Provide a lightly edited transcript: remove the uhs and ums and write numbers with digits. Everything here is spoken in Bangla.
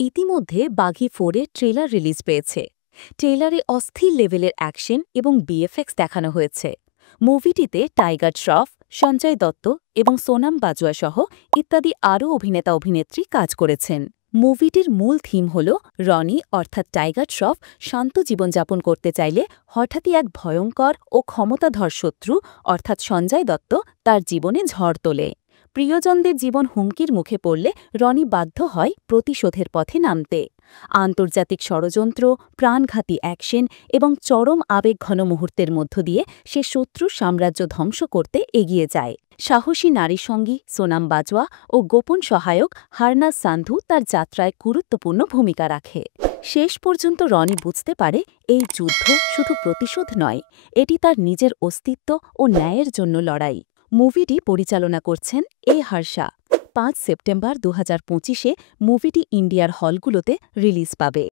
ইতিমধ্যে বাঘি 4-এর ট্রেলার রিলিজ পেয়েছে। ট্রেলারে অস্থির লেভেলের অ্যাকশন এবং বিএফএক্স দেখানো হয়েছে। মুভিটিতে টাইগার শ্রফ, সঞ্জয় দত্ত এবং সোনাম বাজওয়া সহ ইত্যাদি আরও অভিনেতা অভিনেত্রী কাজ করেছেন। মুভিটির মূল থিম হল রনি অর্থাৎ টাইগার শ্রফ শান্ত জীবনযাপন করতে চাইলে হঠাৎই এক ভয়ঙ্কর ও ক্ষমতাধর শত্রু অর্থাৎ সঞ্জয় দত্ত তার জীবনে ঝড় তোলে। প্রিয়জনদের জীবন হুমকির মুখে পড়লে রনি বাধ্য হয় প্রতিশোধের পথে নামতে। আন্তর্জাতিক ষড়যন্ত্র, প্রাণঘাতী অ্যাকশন এবং চরম আবেগঘন মুহূর্তের মধ্য দিয়ে সে শত্রুর সাম্রাজ্য ধ্বংস করতে এগিয়ে যায়। সাহসী নারী সঙ্গী সোনাম বাজওয়া ও গোপন সহায়ক হারনাজ সান্ধু তার যাত্রায় গুরুত্বপূর্ণ ভূমিকা রাখে। শেষ পর্যন্ত রনি বুঝতে পারে এই যুদ্ধ শুধু প্রতিশোধ নয়, এটি তার নিজের অস্তিত্ব ও ন্যায়ের জন্য লড়াই। মুভিটি পরিচালনা করছেন হর্ষা। 5 সেপ্টেম্বর 2025-এ মুভিটি ইন্ডিয়ার হলগুলোতে রিলিজ পাবে।